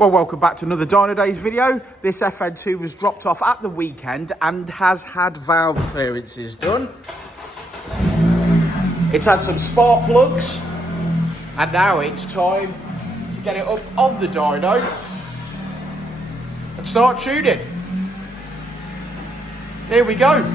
Well, welcome back to another Dynodaze video. This Fn2 was dropped off at the weekend and has had valve clearances done. It's had some spark plugs, and now it's time to get it up on the dyno and start tuning. Here we go.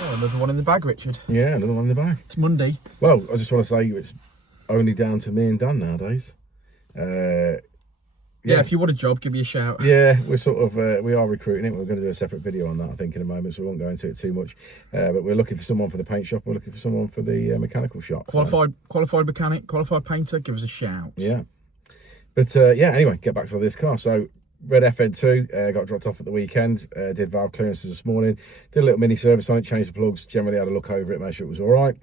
Oh, another one in the bag, Richard. Yeah, another one in the bag. It's Monday. Well, I just want to say it's only down to me and Dan nowadays. Yeah, if you want a job, give me a shout. Yeah, we're sort of, we are recruiting it. We're going to do a separate video on that, I think, in a moment, so we won't go into it too much. But we're looking for someone for the paint shop. We're looking for someone for the mechanical shop. Qualified mechanic, qualified painter, give us a shout. Yeah. But, yeah, anyway, get back to this car. So, red Fn2, got dropped off at the weekend, did valve clearances this morning, did a little mini service on it, changed the plugs, generally had a look over it, made sure it was all right.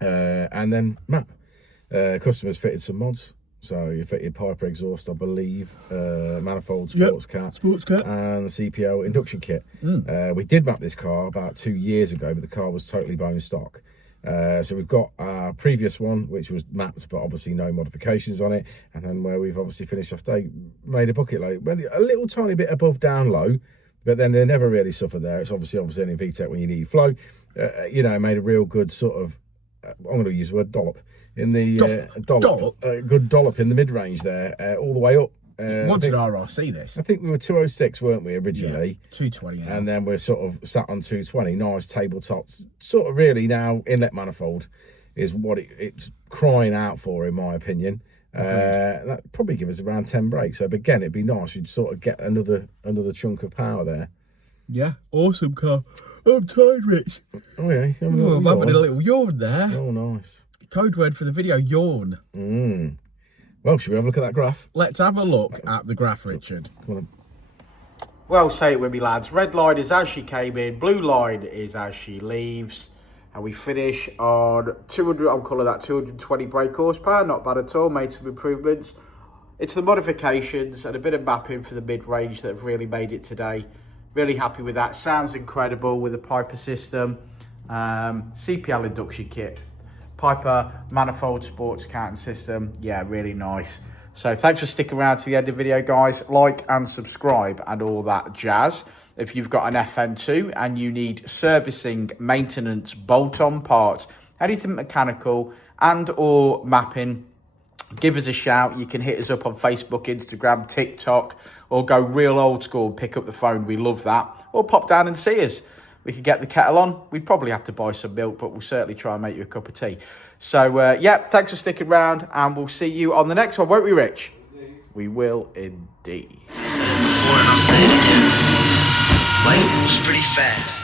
And then map. Customers fitted some mods. So you fitted Piper exhaust, I believe, Manifold, sports cat, and the CPL induction kit. We did map this car about 2 years ago, but the car was totally bone stock. So we've got our previous one, which was mapped, but obviously no modifications on it. And then where we've obviously finished off today, made a bucket load, went a little tiny bit above down low, but then they never really suffered there. It's obviously in VTEC when you need flow. You know, made a real good sort of, I'm going to use the word dollop. In the dollop? Good dollop in the mid-range there, all the way up. What's an RRC this? I think we were 206, weren't we, originally? Yeah, 220 now. And then we're sort of sat on 220. Nice tabletops. Sort of really now, inlet manifold is what it's crying out for, in my opinion. That probably give us around 10 brakes. So again, it'd be nice. You'd sort of get another chunk of power there. Yeah, awesome car. I'm tired, Rich. Oh, yeah. I'm having a little yawn there. Oh, nice. Code word for the video, yawn. Well, should we have a look at that graph? Let's have a look at the graph, Richard. Come on. Well, say it with me, lads. Red line is as she came in, blue line is as she leaves. And we finish on 200, I'm calling that 220 brake horsepower. Not bad at all, made some improvements. It's the modifications and a bit of mapping for the mid-range that have really made it today. Really happy with that. Sounds incredible with the Piper system. CPL induction kit. Piper Manifold sports carton system. Yeah, really nice. So thanks for sticking around to the end of the video, guys. Like and subscribe and all that jazz. If you've got an Fn2 and you need servicing, maintenance, bolt-on parts, anything mechanical and or mapping, give us a shout. You can hit us up on Facebook, Instagram, TikTok, or go real old school, pick up the phone. We love that. Or pop down and see us. we could get the kettle on. We'd probably have to buy some milk, but we'll certainly try and make you a cup of tea. So, yeah, thanks for sticking around, and we'll see you on the next one, won't we, Rich? We will indeed. I said it before and I'll say it again. Life moves pretty fast.